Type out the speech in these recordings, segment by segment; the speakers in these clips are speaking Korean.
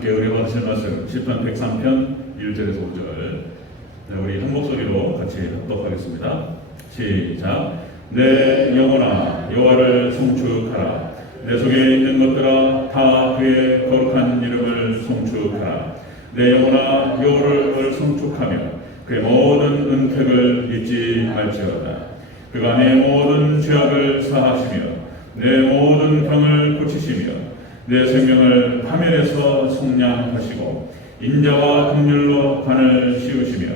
함께 은혜 받으실 말씀 시편 103편 1절에서 5절 우리 한 목소리로 같이 합독하겠습니다. 시작. 내 영혼아 여호와를 송축하라. 내 속에 있는 것들아 다 그의 거룩한 이름을 송축하라. 내 영혼아 여호와를 송축하며 그의 모든 은택을 잊지 말지어다. 그가 내 모든 죄악을 사하시며 내 모든 병을 고치시며 내 생명을 파멸에서 속량하시고 인자와 긍휼로 관을 씌우시며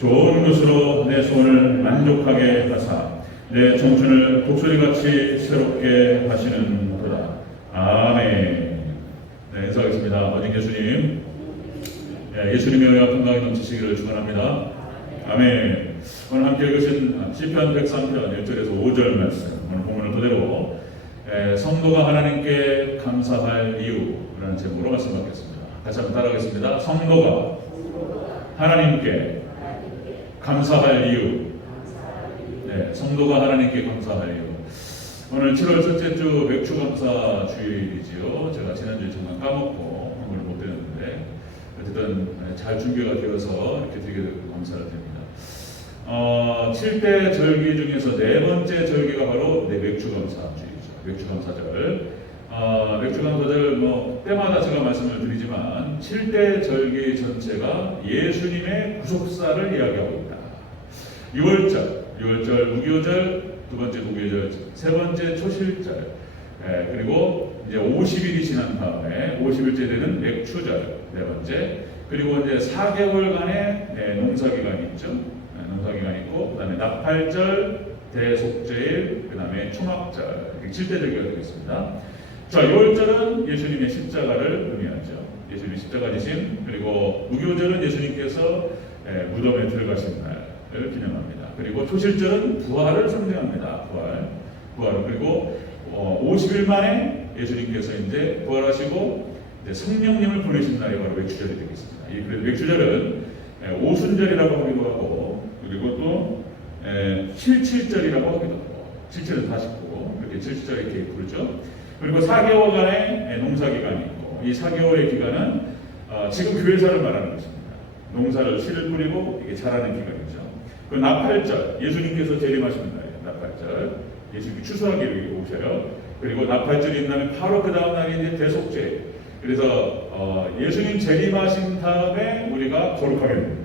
좋은 것으로 내 소원을 만족하게 하사 내 청춘을 독수리같이 새롭게 하시는도다. 아멘. 네, 인사하겠습니다. 어진 예수님, 예수님의 은혜와 건강이 넘치시기를 축원합니다. 아멘. 오늘 함께 읽으신 시편 103편 1절에서 5절 말씀, 오늘 본문을 그대로 성도가 하나님께 감사할 이유라는 제목으로 말씀 받겠습니다. 같이 한번 따라하겠습니다. 성도가 하나님께 감사할 이유. 네, 성도가 하나님께 감사할 이유. 오늘 7월 첫째 주 맥주감사 주일이지요. 제가 지난주에 정말 까먹고 한번을 못 드렸는데 어쨌든 잘 준비가 되어서 이렇게 드리게 되고 감사를 드립니다. 7대 절기 중에서 네 번째 절기가 바로 맥주감사 주일이죠. 맥주감사절. 맥주감사절 때마다 제가 말씀을 드리지만 7대 절기 전체가 예수님의 구속사를 이야기하고 있다. 6월절, 무교절, 두 번째 무교절, 세 번째 초실절, 그리고 이제 50일이 지난 다음에 50일째 되는 맥추절, 네 번째, 그리고 이제 4개월간의 농사기간이 있죠. 농사기간이 있고, 그 다음에 나팔절, 대속제일, 그 다음에 초막절, 7대 절기가 되겠습니다. 자, 6월절은 예수님의 십자가를 의미하죠. 예수님의 십자가 지심, 그리고 무교절은 예수님께서 무덤에 들어가신 날을 기념합니다. 그리고 초실절은 부활을 상징합니다. 부활을. 그리고 50일 만에 예수님께서 이제 부활하시고 이제 성령님을 보내신 날이 바로 맥주절이 되겠습니다. 이 맥주절은 오순절이라고 하기도 하고, 그리고 또 77절이라고 하기도 하고, 77은 49, 이렇게 77절 이렇게 부르죠. 그리고 4개월간의 농사기간이 있고, 이 4개월의 기간은 지금 교회사를 말하는 것입니다. 농사를 씨를 뿌리고 이게 자라는 기간이죠. 그 나팔절, 예수님께서 재림하시는 날이에요. 나팔절, 예수님이 추수하기 오셔요. 그리고 나팔절이 있다면 바로 그 다음 날이 이제 대속제. 그래서 예수님 재림하신 다음에 우리가 거룩하게 됩니다.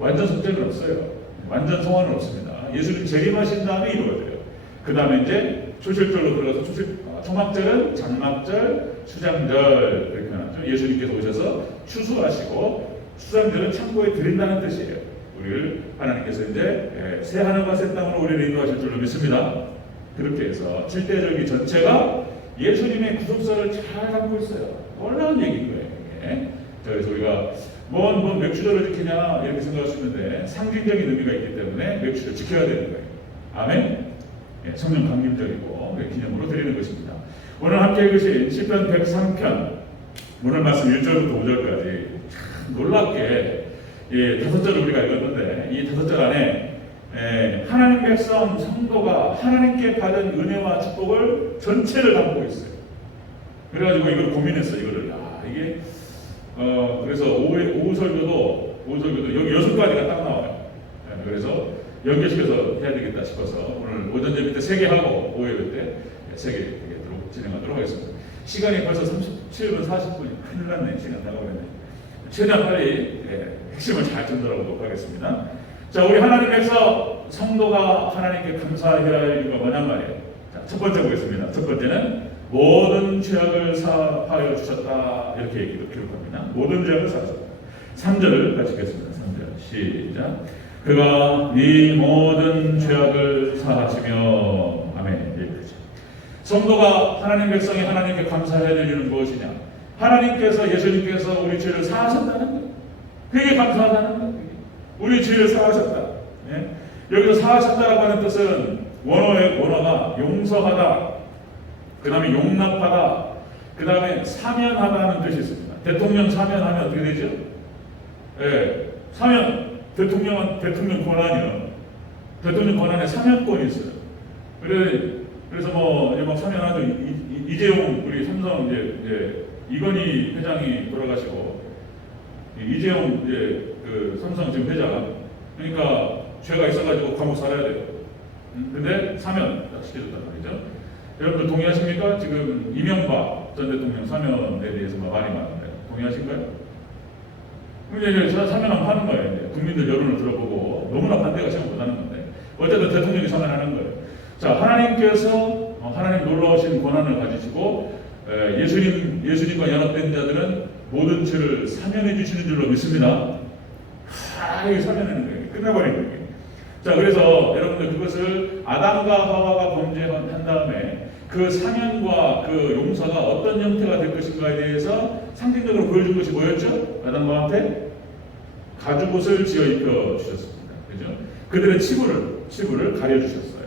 완전 속죄는 없어요. 완전 성화는 없습니다. 예수님 재림하신 다음에 이루어져요. 그 다음에 이제 초실절로 들어가서 초막절은 장막절, 수장절 이렇게 하죠. 예수님께서 오셔서 추수하시고 수장절은 창고에 드린다는 뜻이에요. 우리를 하나님께서 이제 새 하늘과 새 땅으로 우리를 인도하실 줄로 믿습니다. 그렇게 해서 7대 절기 전체가 예수님의 구속사를 잘 담고 있어요. 놀라운 얘기인 거예요. 이게. 그래서 우리가 뭔 맥주절을 지키냐 이렇게 생각할 수 있는데 상징적인 의미가 있기 때문에 맥주를 지켜야 되는 거예요. 아멘. 성령 강림절이고 기념으로 드리는 것입니다. 오늘 함께 읽으신 시편 103편 오늘 말씀 1절부터 5절까지 참 놀랍게 5절을 우리가 읽었는데 이 5절 안에 하나님 백성 성도가 하나님께 받은 은혜와 축복을 전체를 담고 있어요. 그래가지고 이걸 고민했어요. 이게 그래서 오후 설교도 여기 6가지가 딱 나와요. 그래서 연결시켜서 해야 되겠다 싶어서 오늘 오전 예배 때 3개 하고 오후 예배 때 3개 진행하도록 하겠습니다. 시간이 벌써 37분 40분이 큰일 났네. 시간 나가버렸네. 최대한 빨리 핵심을 잘 전달하도록 하겠습니다. 자, 우리 하나님 백성 성도가 하나님께 감사해야 할 이유가 뭐냔 말이에요. 자, 첫 번째 보겠습니다. 첫 번째는 모든 죄악을 사하여 주셨다. 이렇게 기록합니다. 모든 죄악을 사하셨다. 3절을 같이 읽겠습니다. 3절 시작. 그가 네 모든 죄악을 사하시며 아멘. 여기까지. 성도가 하나님 백성이 하나님께 감사해야 될 이유는 무엇이냐? 하나님께서 예수님께서 우리 죄를 사하셨다는 거예요. 그게 감사하다는 거예요. 우리 죄를 사하셨다. 여기서 사하셨다라고 하는 뜻은 원어가 용서하다, 그 다음에 용납하다, 그 다음에 사면하다는 뜻이 있습니다. 대통령 사면하면 어떻게 되죠? 사면, 대통령 권한이요. 대통령 권한에 사면권이 있어요. 그래서 막 사면하죠. 이재용 우리 삼성 이제 이건희 회장이 돌아가시고 이재용 이제 그 삼성 지금 회장, 그러니까 죄가 있어가지고 감옥 살아야 돼요. 근데 사면 딱 시켜줬단 말이죠. 여러분들 동의하십니까? 지금 이명박 전 대통령 사면에 대해서 말이 많은데 동의하신가요? 이제 사면하면 하는 거예요. 이제 국민들 여론을 들어보고 너무나 반대가 생각 못하는 건데 어쨌든 대통령이 사면하는 거예요. 자, 하나님께서 하나님 놀라우신 권한을 가지시고 예수님과 연합된 자들은 모든 죄를 사면해 주시는 줄로 믿습니다. 이게 사면하는 거예요. 끝나버리는 거예요. 자, 그래서 여러분들 그것을 아담과 하와가 범죄한 다음에 그 사면과 그 용서가 어떤 형태가 될 것인가에 대해서 상징적으로 보여준 것이 뭐였죠? 아담과 함께 가죽옷을 지어 입혀 주셨습니다. 그죠? 그들의 치부를 가려 주셨어요.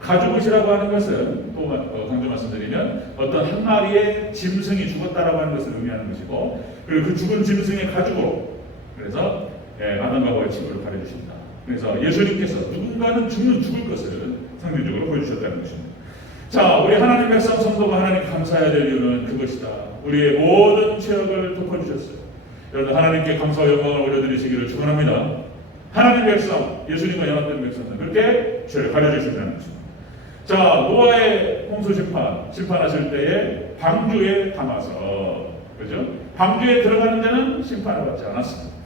가죽옷이라고 하는 것은 또 강조 말씀드리면 어떤 한 마리의 짐승이 죽었다라고 하는 것을 의미하는 것이고, 그리고 그 죽은 짐승의 가죽으로 그래서 아담과 하와의 치부를 가려 주신다. 그래서 예수님께서 누군가는 죽을 것을 상징적으로 보여주셨다는 것입니다. 자, 우리 하나님 백성 성도가 하나님 감사해야 될 이유는 그것이다. 우리의 모든 죄악을 덮어주셨어요. 여러분 하나님께 감사와 영광을 올려드리시기를 축원합니다. 하나님 백성, 예수님과 연합된 백성은 그렇게 죄를 가려주신다는 것입니다. 자, 노아의 홍수 심판하실 때에 방주에 담아서, 그죠? 방주에 들어가는 데는 심판을 받지 않았습니다.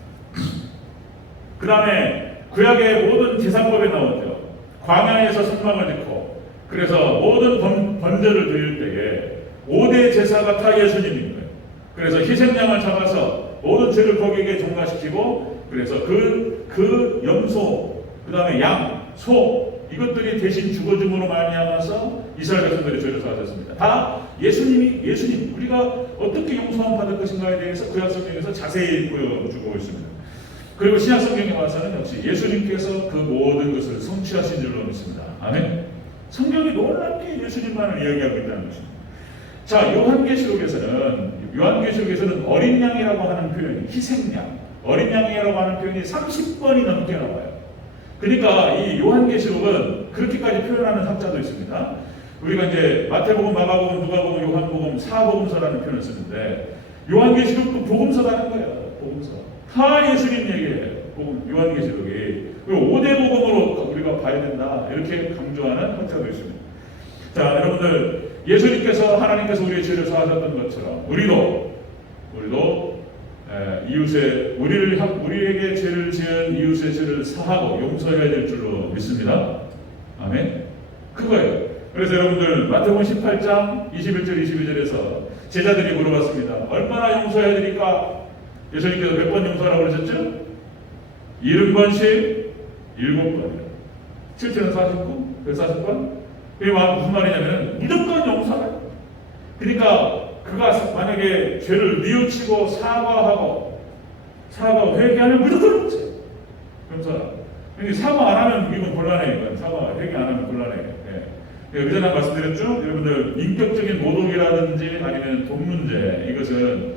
그 다음에 구약의 모든 제사법에 나오죠. 광야에서 성막을 짓고, 그래서 모든 번제를 드릴 때에 5대 제사가 다 예수님인 거예요. 그래서 희생양을 잡아서 모든 죄를 거기에 종가시키고, 그래서 그 염소, 그 다음에 양, 소, 이것들이 대신 죽어줌으로 말미암아서 이스라엘 백성들이 죄를 사하셨습니다. 다 예수님, 우리가 어떻게 용서함 받을 것인가에 대해서 구약성경에서 자세히 보여주고 있습니다. 그리고 신약성경에 와서는 역시 예수님께서 그 모든 것을 성취하신 줄로 믿습니다. 아멘. 성경이 놀랍게 예수님만을 이야기하고 있다는 것입니다. 자, 요한계시록에서는 어린 양이라고 하는 표현이, 희생양, 어린 양이라고 하는 표현이 30번이 넘게 나와요. 그러니까 이 요한계시록은 그렇게까지 표현하는 학자도 있습니다. 우리가 이제 마태복음, 마가복음, 누가복음, 요한복음, 사복음서라는 표현을 쓰는데 요한계시록도 복음서라는 거예요. 복음서. 다 예수님 얘기예요. 요한계시록이. 5대 복음으로 우리가 봐야 된다. 이렇게 강조하는 학자도 있습니다. 자, 여러분들 예수님께서 하나님께서 우리의 죄를 사하셨던 것처럼 우리도 우리에게 죄를 지은 이웃의 죄를 사하고 용서해야 될 줄로 믿습니다. 아멘. 그거예요. 그래서 여러분들 마태복음 18장 21절 22절에서 제자들이 물어봤습니다. 얼마나 용서해야 되니까? 예수님께서 몇 번 용서하라고 그러셨죠? 70번씩 7번이요. 7천 49, 140번? 그게 무슨 말이냐면 무조건 용서해요. 그러니까 그가 만약에 죄를 뉘우치고 사과하고 회개하면 무조건 용서. 사과 안 하면 이건 곤란해요. 사과 회개 안 하면 곤란해요. 그전에 말씀드렸죠? 여러분들 인격적인 모독이라든지 아니면 돈 문제, 이것은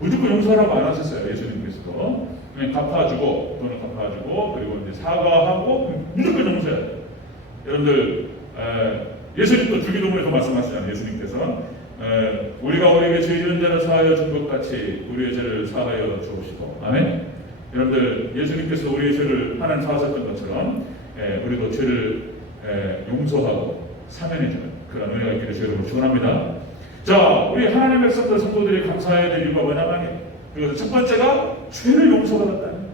무조건 용서하라고 안 하셨어요. 예수님께서도 그냥 갚아주고, 돈을 갚아주고, 그리고 이제 사과하고 무조건 용서해야 돼요. 여러분들 예수님도 주기도문에서 말씀하시잖아요. 예수님께서 우리가 우리에게 죄 지은 자를 사하여 준 것 같이 우리의 죄를 사하여 주옵시고. 아멘. 여러분들 예수님께서 우리의 죄를 하나님 사하셨던 것처럼 우리도 죄를 용서하고 사면해주는 그런 은혜가 있기를 주여로 축원합니다. 자, 우리 하나님 백성들 성도들이 감사해야 될 이유가 뭐냐면 그래서 첫 번째가 죄를 용서받았다는 거예요.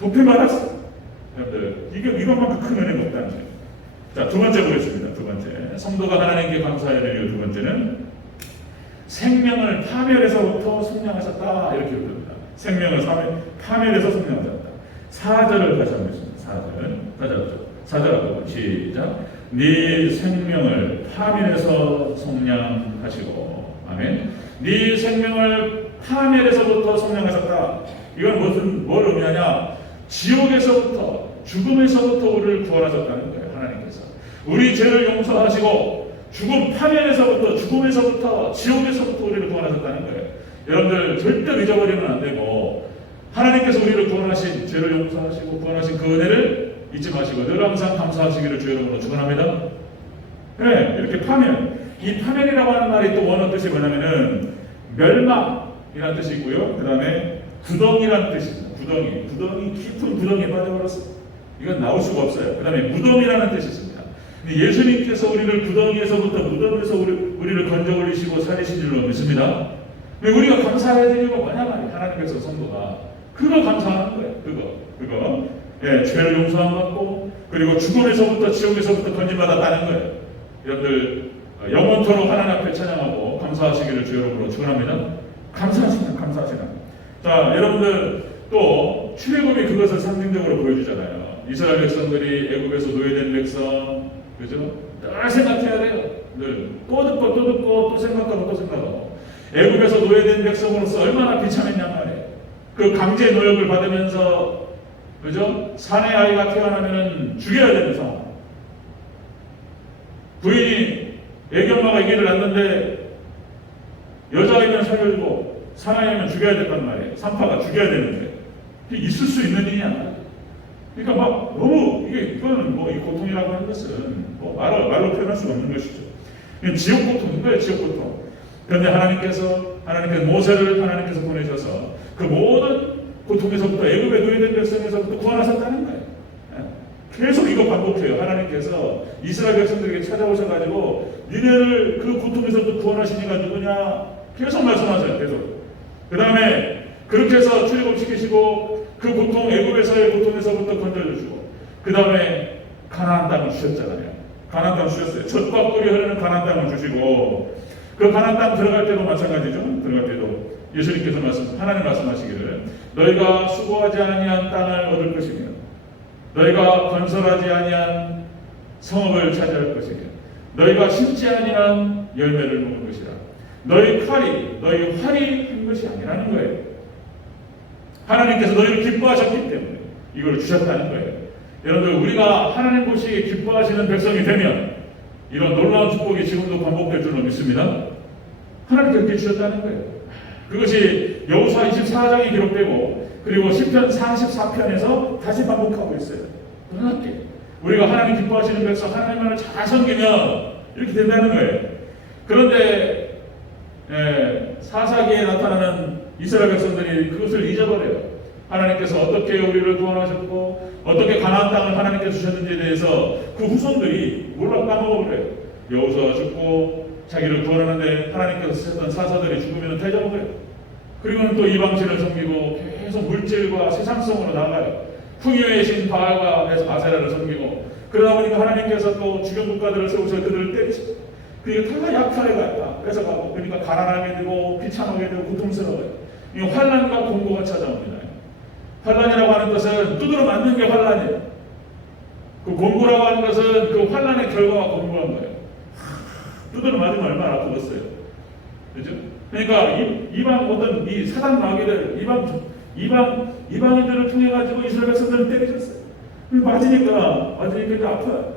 도피 받았어. 여러분들 이것만큼 큰 은혜가 없다는 거예요. 자, 두 번째 보겠습니다. 두 번째, 성도가 하나님께 감사해야 될 이유 두 번째는 생명을 파멸에서부터 속량하셨다, 이렇게 부릅니다. 생명을 파멸에서 속량하셨다. 4절을 다시 한번 보겠습니다. 4절하고 시작. 네 생명을 파멸에서 속량하시고. 아멘. 네 생명을 파멸에서부터 속량하셨다. 이건 뭘 의미하냐? 지옥에서부터, 죽음에서부터 우리를 구원하셨다는 거예요. 하나님께서 우리 죄를 용서하시고 파멸에서부터, 죽음에서부터, 지옥에서부터 우리를 구원하셨다는 거예요. 여러분들 절대 잊어버리면 안 되고, 하나님께서 우리를 구원하신, 죄를 용서하시고 구원하신 그 은혜를 잊지 마시고 늘 항상 감사하시기를 주의 이름으로 축원합니다. 이렇게 파멸, 이 파멸이라고 하는 말이 또 원어 뜻이 뭐냐면은 멸망이라는 뜻이 있고요. 그 다음에 구덩이라는 뜻입니다. 구덩이 깊은 구덩이에 빠져버렸어. 이건 나올 수가 없어요. 그 다음에 무덤이라는 뜻이 있습니다. 예수님께서 우리를 구덩이에서부터 무덤에서 우리를 건져 올리시고 살리신 줄로 믿습니다. 우리가 감사해야 될 이유가 뭐냐 말이에요. 하나님께서 성도가 그거 감사하는 거예요. 그거 예, 죄를 용서함 받고 그리고 죽음에서부터 지옥에서부터 건짐받았다는 거예요. 여러분들 영원토록 하나님 앞에 찬양하고 감사하시기를 주 여러분으로 축원합니다. 감사하시는. 자, 여러분들 또 출애굽이 그것을 상징적으로 보여주잖아요. 이스라엘 백성들이 애굽에서 노예된 백성, 그죠? 늘 생각해야 돼요. 늘 또 듣고 또 생각하고 애굽에서 노예된 백성으로서 얼마나 비참했냔 말이에요. 그 강제 노역을 받으면서, 그죠? 사내 아이가 태어나면 죽여야 되는 상황. 부인이 애기 엄마가 아기를 낳는데 여자아이면 살려주고 사내아이면 죽여야 된단 말이에요. 산파가 죽여야 되는데 있을 수 있는 일이 아니야. 그러니까 막 너무 이거는 뭐 이 고통이라고 하는 것은 뭐 말로 표현할 수가 없는 것이죠. 지옥 고통인 거예요, 지옥 고통. 그런데 하나님께서 모세를 하나님께서 보내셔서 그 모든 고통에서부터 애굽에 노예된 백성에서부터 구원하셨다는 거예요. 계속 이거 반복해요. 하나님께서 이스라엘 백성들에게 찾아오셔가지고 니네를 그 고통에서부터 구원하시니가 누구냐 계속 말씀하세요. 계속. 그 다음에 그렇게 해서 출애굽시키시고 그 고통, 애굽에서의 고통에서부터 건져주시고 그 다음에 가나안 땅을 주셨잖아요. 가나안 땅을 주셨어요. 젖과 꿀이 흐르는 가나안 땅을 주시고 그 가나안 땅 들어갈 때도 마찬가지죠. 들어갈 때도 예수님께서 하나님 말씀하시기를 너희가 수고하지 아니한 땅을 얻을 것이며 너희가 건설하지 아니한 성읍을 차지할 것이며 너희가 심지 아니한 열매를 먹을 것이라. 너희 활이 한 것이 아니라는 거예요. 하나님께서 너희를 기뻐하셨기 때문에 이걸 주셨다는 거예요. 여러분들 우리가 하나님 보시기에 기뻐하시는 백성이 되면 이런 놀라운 축복이 지금도 반복될 줄로 믿습니다. 하나님께서 이렇게 주셨다는 거예요. 그것이 여호수아 24장에 기록되고 그리고 시편 44편에서 다시 반복하고 있어요. 놀랍게 우리가 하나님 기뻐하시는 백성 하나님만을 잘 섬기면 이렇게 된다는 거예요. 그런데 사사기에 나타나는 이스라엘 백성들이 그것을 잊어버려요. 하나님께서 어떻게 우리를 구원하셨고 어떻게 가나안 땅을 하나님께서 주셨는지에 대해서 그 후손들이 몰라 까먹어버려요. 여호수아가 죽고 자기를 구원하는데 하나님께서 쓰셨던 사사들이 죽으면 대접을 해요. 그리고는 또 이방신을 섬기고 계속 물질과 세상성으로 나가요. 풍요의 신 바알과 아세라를 섬기고 그러다 보니까 하나님께서 또 주변 국가들을 세우셔 그들을 때리시고 그게 다 약탈해가 뺏어가고 그러니까 가난하게 되고 비참하게 되고 고통스러워요. 이 환난과 공고가 찾아옵니다. 환난이라고 하는 것은 두드러 맞는 게 환난이에요. 그 공고라고 하는 것은 그 환난의 결과가 공고한 거예요. 두드러 맞으면 얼마나 아프겠어요. 그죠? 그러니까 이방 어떤 이 사단 마귀들 이방인들을 통해 가지고 이스라엘 백성들을 때리셨어요. 맞으니까 이제 아파요.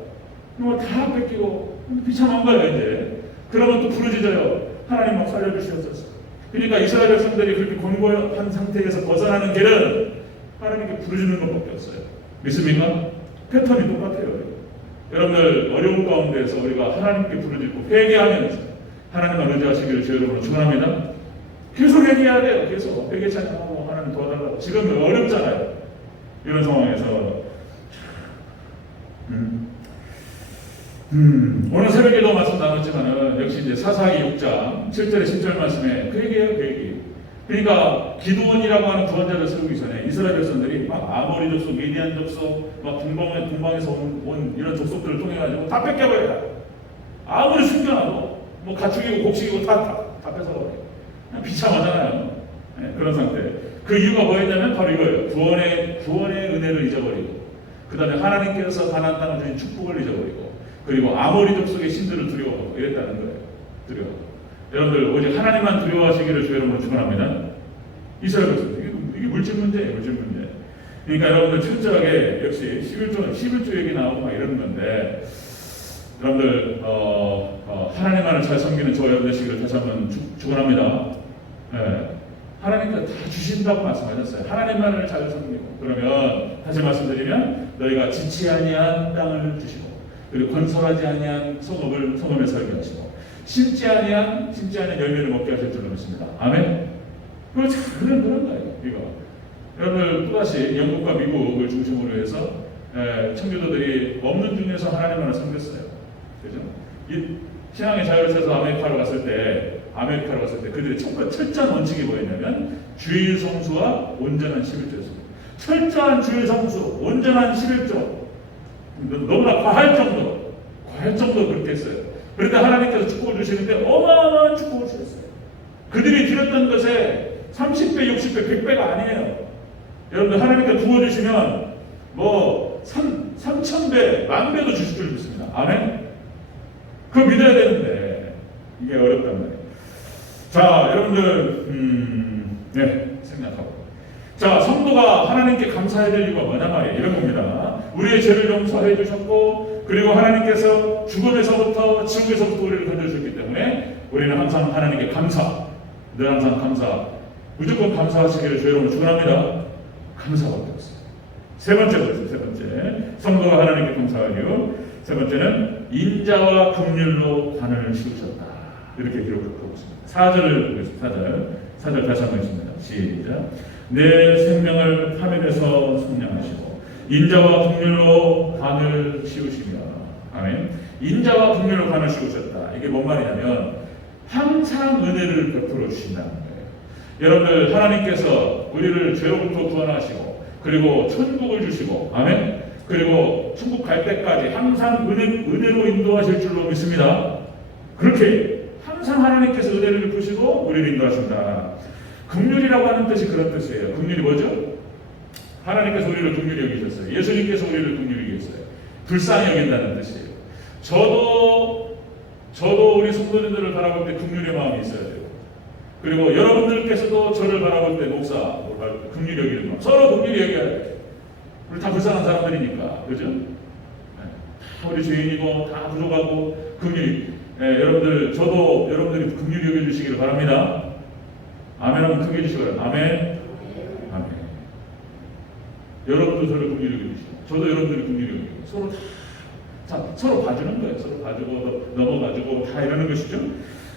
다 뺏기고 비참한 거예요 이제. 그러면 또 부르짖어요. 하나님 막 살려주시옵소서. 그러니까 이스라엘 백성들이 그렇게 곤고한 상태에서 벗어나는 길은 하나님께 부르짖는 것밖에 없어요. 믿습니까? 패턴이 똑같아요. 여러분들 어려운 가운데서 우리가 하나님께 부르짖고 회개하면서 하나님을 의지하시기를 주 여러분으로 축원합니다. 계속 회개해야 돼요. 계속 회개 찬양하고 하나님 도와달라고. 지금 어렵잖아요. 이런 상황에서 오늘 새벽에도 말씀 나눴지만은 역시 이제 사사기 6장 7절에 10절 말씀에 그 얘기예요. 그 얘기. 그러니까 기드온이라고 하는 구원자를 세우기 전에 이스라엘 백성들이 막 아모리 족속, 미디안 족속, 막 동방에서 온 이런 족속들을 통해 가지고 다 뺏겨버려요. 아무리 숨겨놔도 뭐 가축이고 곡식이고 다 뺏어버려요. 그냥 비참하잖아요. 네, 그런 상태. 그 이유가 뭐였냐면 바로 이거예요. 구원의 은혜를 잊어버리고, 그 다음에 하나님께서 가나안 땅을 주신 축복을 잊어버리고, 그리고 아모리 족속의 신들을 두려워하고 이랬다는 거예요. 두려워. 여러분들 오직 하나님만 두려워하시기를 주 여러분을 축원합니다. 이스라엘 백성들 이게 물질 문제예요. 물질 문제. 그러니까 여러분들 철저하게 역시 11조 얘기 나오고 막 이러는 건데, 여러분들 하나님만을 잘 섬기는 저 여러분 되시기를 다시 한번 축원합니다. 네. 하나님께서 다 주신다고 말씀하셨어요. 하나님만을 잘 섬기고, 그러면 다시 말씀드리면 너희가 지치 아니한 땅을 주시고, 그리고 건설하지 아니한 성읍에 살게 하시고, 심지 아니한 열매를 먹게 하실 줄로 믿습니다. 아멘. 그런 거예요. 이거 여러분들 또다시 영국과 미국을 중심으로 해서 청교도들이 없는 중에서 하나님을 섬겼어요. 그죠? 이 신앙의 자유를 세서 아메리카로 갔을 때 그들의 철저한 원칙이 뭐였냐면 주일 성수와 온전한 11조였습니다. 철저한 주일 성수, 온전한 11조. 너무나 과할 정도 그렇게 했어요. 그런데 하나님께서 축복을 주시는데 어마어마한 축복을 주셨어요. 그들이 드렸던 것에 30배, 60배, 100배가 아니에요. 여러분들 하나님께 부어주시면 뭐 3,000배, 10,000배도 주실 줄 믿습니다. 아멘? 그거 믿어야 되는데 이게 어렵단 말이에요. 자, 여러분들 생각하고, 자, 성도가 하나님께 감사해야 될 이유가 뭐냐 말이에요. 이런 겁니다. 우리의 죄를 용서해 주셨고, 그리고 하나님께서 죽음에서부터 지옥에서부터 우리를 건져주셨기 때문에 우리는 항상 하나님께 늘 항상 감사, 무조건 감사하시기를 주 여러분 축원합니다. 감사밖에 없어요. 세 번째 성도가 하나님께 감사할 이유. 세 번째는 인자와 긍휼로 관을 씌우셨다. 이렇게 기록하고 있습니다. 4절을 보겠습니다. 4절 다시 한번 읽습니다. 시작. 내 생명을 파멸해서 속량하시고 인자와 긍휼로 관을 씌우시며. 아멘. 인자와 긍휼로 관을 씌우셨다. 이게 뭔 말이냐면 항상 은혜를 베풀어 주신다는 거예요. 여러분들 하나님께서 우리를 죄로부터 구원하시고 그리고 천국을 주시고, 아멘. 그리고 천국 갈 때까지 항상 은혜로 인도하실 줄로 믿습니다. 그렇게 항상 하나님께서 은혜를 베푸시고 우리를 인도하신다. 긍휼이라고 하는 뜻이 그런 뜻이에요. 긍휼이 뭐죠? 하나님께서 우리를 긍휼히 여기셨어요. 예수님께서 우리를 긍휼히 여기셨어요. 불쌍히 여긴다는 뜻이에요. 저도 우리 성도님들을 바라볼 때 긍휼의 마음이 있어야 돼요. 그리고 여러분들께서도 저를 바라볼 때 긍휼히 여기는 마음, 서로 긍휼히 여겨야 돼요. 우리 다 불쌍한 사람들이니까, 그죠? 다 우리 죄인이고 다 부족하고 긍휼히, 저도 여러분들이 긍휼히 여겨주시기를 바랍니다. 아멘 하면 크게 해주시기 바랍니다. 아멘. 아멘. 여러분도 저를 긍휼히 여겨주시고 저도 여러분들이 긍휼히 여겨주시고 서로 봐주는 거예요. 서로 봐주고 넘어가지고 다 이러는 것이죠.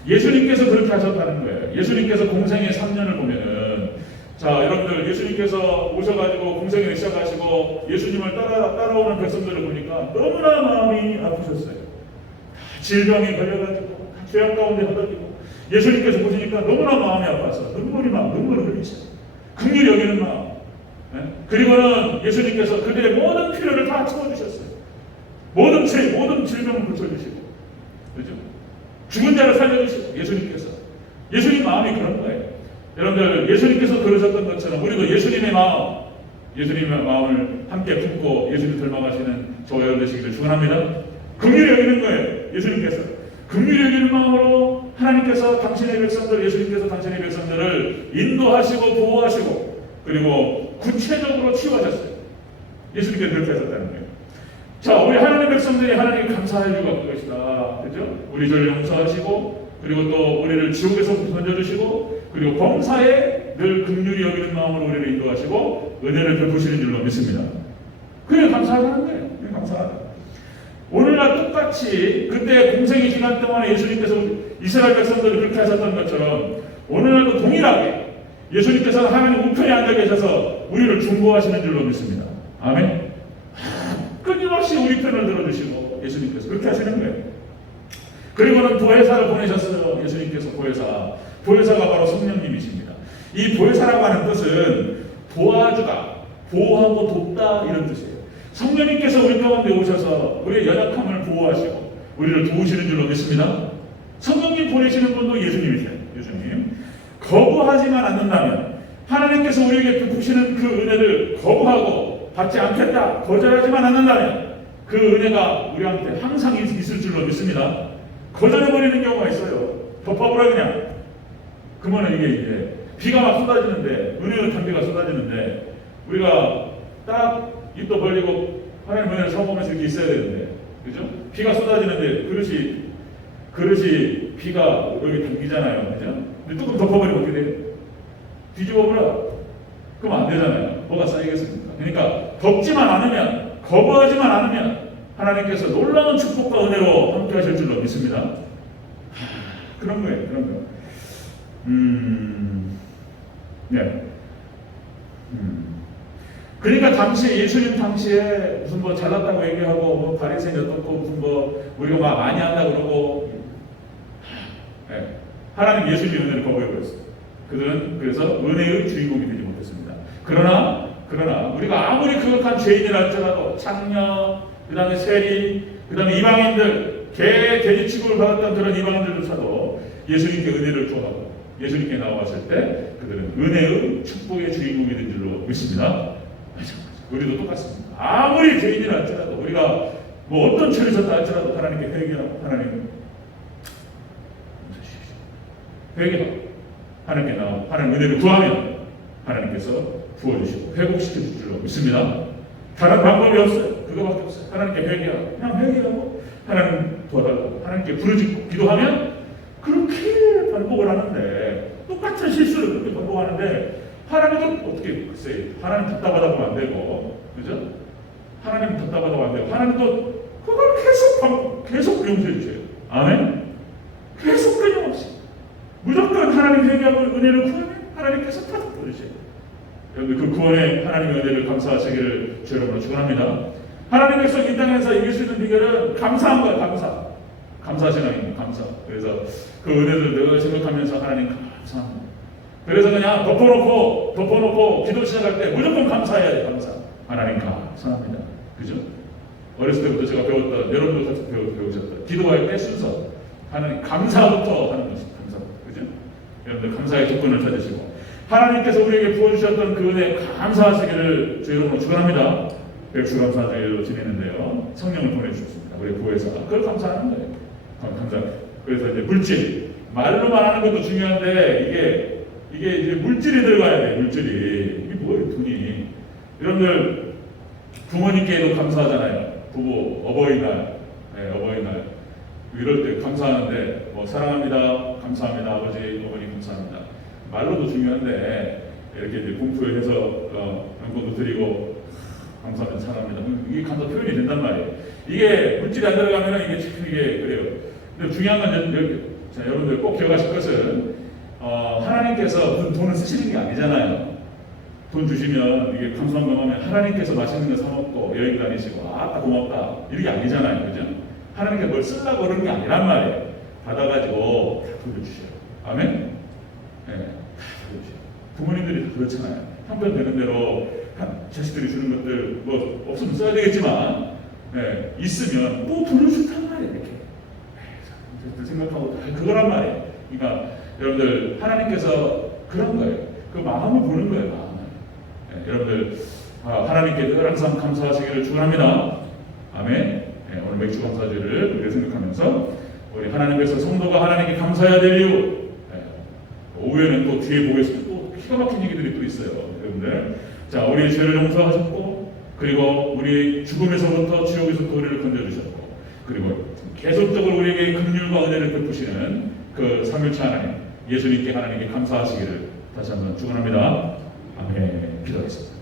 예수님께서 그렇게 하셨다는 거예요. 예수님께서 공생의 3년을 보면은, 자, 여러분들 예수님께서 오셔가지고 공생을 시작하시고 예수님을 따라오는 백성들을 보니까 너무나 마음이 아프셨어요. 다 질병에 걸려가지고 다 죄악 가운데 허덕이고 예수님께서 보시니까 너무나 마음이 아파서 눈물을 흘리셔요. 긍휼히 여기는 마음. 그리고는 예수님께서 그들의 모든 필요를 다 채워주셨어요. 모든 질병을 고쳐주시고, 그렇죠? 죽은 자를 살려주시고, 예수님 마음이 그런 거예요. 여러분들 예수님께서 그러셨던 것처럼 우리도 예수님의 마음을 함께 품고 예수님 닮아가시는 저와 여러분 되시기를 축원합니다. 긍휼히 여기는 거예요. 예수님께서 긍휼히 여기는 마음으로 하나님께서 예수님께서 당신의 백성들을 인도하시고 보호하시고 그리고 구체적으로 치유하셨어요. 예수님께서 그렇게 하셨다는 거예요. 자, 우리 하나님 백성들이 하나님께 감사할 이유가 그것이다. 그죠? 우리 죄를 용서하시고, 그리고 또 우리를 지옥에서 건져주시고, 그리고 범사에 늘 긍휼히 여기는 마음으로 우리를 인도하시고, 은혜를 베푸시는 줄로 믿습니다. 그래, 감사하는 거예요. 감사하다. 오늘날 똑같이 그때 공생의 기간 동안에 예수님께서 이스라엘 백성들을 그렇게 하셨던 것처럼, 오늘날도 동일하게 예수님께서 하나님 우편에 앉아 계셔서 우리를 중보하시는 줄로 믿습니다. 아멘. 끊임없이 우리 편을 들어주시고 예수님께서 그렇게 하시는 거예요. 그리고는 보혜사를 보내셨어요. 예수님께서 보혜사가 바로 성령님이십니다. 이 보혜사라고 하는 뜻은 도와주다, 보호하고 돕다 이런 뜻이에요. 성령님께서 우리 가운데 오셔서 우리의 연약함을 보호하시고 우리를 도우시는 줄로 믿습니다. 성령님 보내시는 분도 예수님이세요. 예수님. 거부하지만 않는다면, 하나님께서 우리에게 베푸시는 그 은혜를 거부하고 받지 않겠다, 거절하지만 않는다면 그 은혜가 우리한테 항상 있을 줄로 믿습니다. 거절해버리는 경우가 있어요. 덮어버려 그냥. 그러면 이게 이제 비가 막 쏟아지는데, 은혜의 단비가 쏟아지는데 우리가 딱 입도 벌리고 하나님 은혜를 사모하면서 이렇게 있어야 되는데, 그죠? 비가 쏟아지는데 그릇이 비가 여기 담기잖아요. 그죠? 근데 조금 덮어버리면 어떻게 돼요? 뒤집어버려. 그럼 안 되잖아요. 뭐가 쌓이겠습니까? 그러니까 덮지만 않으면, 거부하지만 않으면 하나님께서 놀라운 축복과 은혜로 함께 하실 줄로 믿습니다. 그런 거예요. 그런 거. 네. 그러니까 당시 예수님 당시에 무슨 뭐 잘났다고 얘기하고 뭐 바리새인 어떻고 무슨 뭐 우리가 막 많이 한다 그러고 네. 하나님 예수님의 은혜를 거부해버렸어요. 그들은 그래서 은혜의 주인공이 되지 못했습니다. 그러나 우리가 아무리 그악한 죄인이라 할지라도 창녀, 그 다음에 세리, 그 다음에 이방인들, 돼지 취급을 받았던 그런 이방인들조차도 예수님께 은혜를 구하고 예수님께 나와봤을 때 그들은 은혜의 축복의 주인공이 된 줄로 믿습니다. 우리도 똑같습니다. 아무리 죄인이라 할지라도 우리가 뭐 어떤 죄를 졌다 할지라도 하나님께 회개하고 회개하고 하나님께 나와 하나님 은혜를 구하면 하나님께서 부어주시고 회복시켜 줄 줄로 믿습니다. 다른 방법이 없어요. 그거밖에 없어요. 하나님께 회개하고 그냥 회개하고 하나님 도와달라고 하나님께 부르짖고 기도하면 그렇게 반복을 하는데 똑같은 실수를 그렇게 반복하는데 하나님도 어떻게 글쎄 하나님 답답하다 보면 안 되고 그죠? 하나님 답답하다 보면 안 되고 하나님도 그걸 계속 용서해 주세요. 아멘. 계속 끊임없이 무조건 하나님 회개하고 은혜를 구하면 하나님께서 다 도와주세요. 여러분 그 구원의 하나님의 은혜를 감사하시기를 주 여러분으로 축원합니다. 하나님께서 이 땅에서 이길 수 있는 비결은 감사한 거예요. 감사 신앙입니다. 감사. 그래서 그 은혜를 늘 생각하면서 하나님 감사합니다. 그래서 그냥 덮어놓고 기도 시작할 때 무조건 감사해야 돼요. 감사. 하나님 감사합니다. 그죠? 어렸을 때부터 제가 배웠던 여러분도 같이 배우셨던 기도할 때 순서 하나님 감사부터 하는 것입니다. 감사. 그죠? 여러분들 감사의 조건을 찾으시고 하나님께서 우리에게 부어주셨던 그 은혜 감사하시기를 주 여러분으로 축원합니다. 백수감사주일로 지내는데요. 성령을 보내주셨습니다. 우리 교회에서 그걸 감사하는 거예요. 감사. 그래서 이제 물질 말로만 하는 것도 중요한데 이게 이제 물질이 들어가야 돼. 물질이 이게 뭐예요? 돈이. 여러분들 부모님께도 감사하잖아요. 부부 어버이날, 네, 어버이날 이럴 때 감사하는데 뭐 사랑합니다, 감사합니다, 아버지, 어머니 감사합니다. 말로도 중요한데 이렇게 이제 공투해서 연금도 드리고 감사합니다, 사랑합니다. 이게 감사 표현이 된단 말이에요. 이게 물질이 안 들어가면 이게 참 이게 그래요. 근데 중요한 건 자, 여러분들 꼭 기억하실 것은 하나님께서 무슨 돈을 쓰시는 게 아니잖아요. 돈 주시면 이게 감사한 마음에 하나님께서 맛있는 거 사 먹고 여행 다니시고 아따 고맙다 이게 아니잖아요, 그죠? 하나님께 뭘 쓰려고 그러는 게 아니란 말이에요. 받아가지고 다 돌려주셔요. 아멘. 네, 다 돌려주셔요. 부모님들이 다 그렇잖아요. 형편 되는 대로 자식들이 주는 것들 뭐 없으면 써야 되겠지만 네, 있으면 또 돌려준단 말이에요. 이렇게 생각하고 그거란 말이에요. 그러니까 여러분들 하나님께서 그런 거예요. 그 마음을 보는 거예요. 마음을. 네, 여러분들 하나님께 늘 항상 감사하시기를 축원합니다. 아멘. 네, 오늘 맥주 감사주를 우리가 생각하면서 우리 하나님께서 성도가 하나님께 감사해야 될 이유 네, 오후에는 또 뒤에 보겠습니다. 또 기가 막힌 얘기들이 또 있어요. 여러분들 자 우리의 죄를 용서하셨고 그리고 우리 죽음에서부터 지옥에서 우리를 건져주셨고 그리고 계속적으로 우리에게 긍휼과 은혜를 베푸시는 그 삼일체 하나님 예수님께 하나님께 감사하시기를 다시 한번 축원합니다. 아멘. 기도하겠습니다.